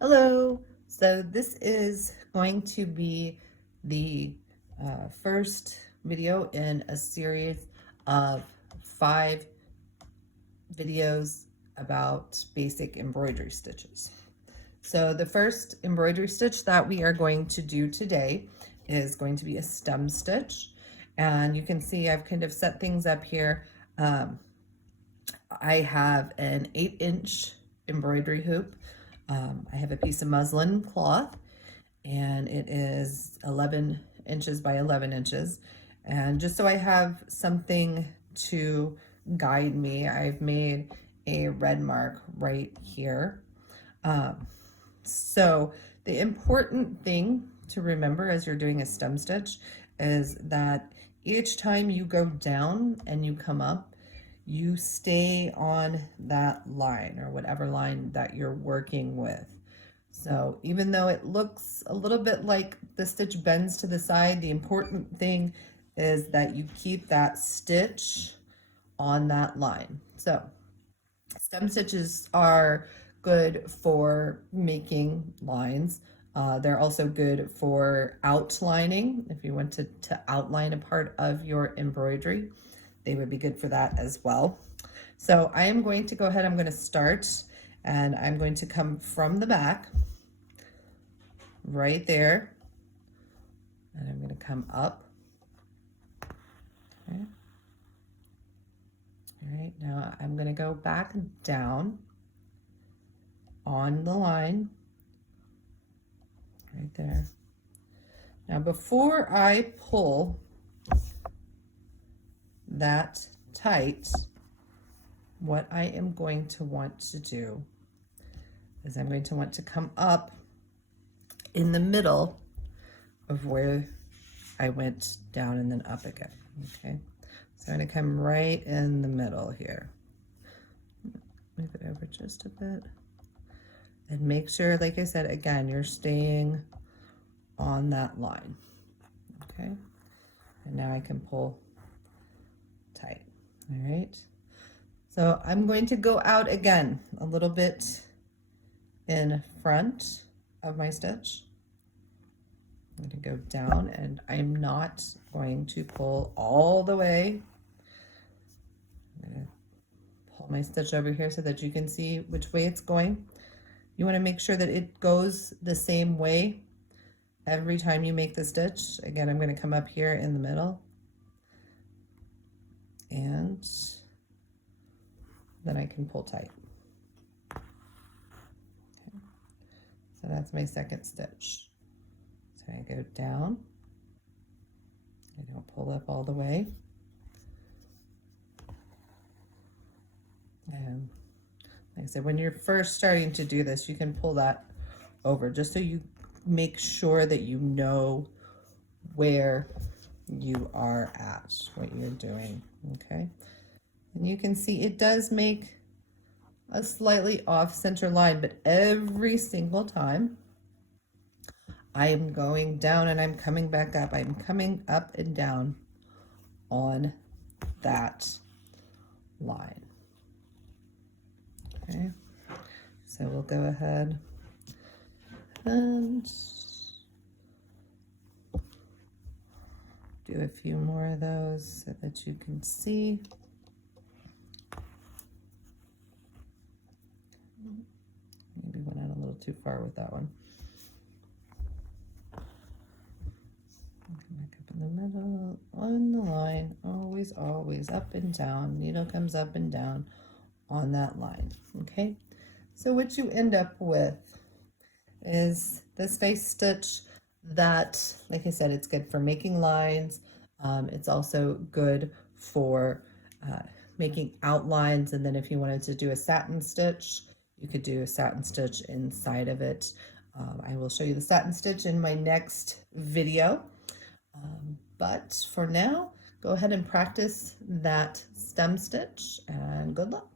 Hello. So this is going to be the first video in a series of 5 videos about basic embroidery stitches. So the first embroidery stitch that we are going to do today is going to be a stem stitch. And you can see I've kind of set things up here. I have an 8-inch embroidery hoop. I have a piece of muslin cloth, and it is 11 inches by 11 inches. And just so I have something to guide me, I've made a red mark right here. So the important thing to remember as you're doing a stem stitch is that each time you go down and you come up, you stay on that line or whatever line that you're working with. So even though it looks a little bit like the stitch bends to the side, the important thing is that you keep that stitch on that line. So stem stitches are good for making lines. They're also good for outlining. If you want to outline a part of your embroidery, they would be good for that as well. So I am going to go ahead, I'm going to start, and I'm going to come from the back right there, and I'm going to come up. Okay. All right, now I'm going to go back down on the line right there. Now before I pull that tight, what I am going to want to do is I'm going to want to come up in the middle of where I went down and then up again. Okay, so I'm going to come right in the middle here. Move it over just a bit. And make sure, like I said, again, you're staying on that line. Okay, and now I can pull tight. All right, so I'm going to go out again a little bit in front of my stitch. I'm going to go down, and I'm not going to pull all the way. I'm going to pull my stitch over here so that you can see which way it's going. You want to make sure that it goes the same way every time you make the stitch. Again, I'm going to come up here in the middle, and then I can pull tight. Okay. So that's my second stitch. So I go down, I don't pull up all the way, and like I said, when you're first starting to do this, you can pull that over just so you make sure that you know where you are at, what you're doing. Okay, and you can see it does make a slightly off center line, but every single time I am going down and I'm coming back up, I'm coming up and down on that line. Okay, so we'll go ahead and do a few more of those so that you can see. Maybe went out a little too far with that one. Back up in the middle, on the line, always, always up and down. Needle comes up and down on that line. Okay, so what you end up with is this nice stitch that, like I said, it's good for making lines. It's also good for making outlines, and then if you wanted to do a satin stitch, you could do a satin stitch inside of it. I will show you the satin stitch in my next video. But for now, go ahead and practice that stem stitch, and good luck.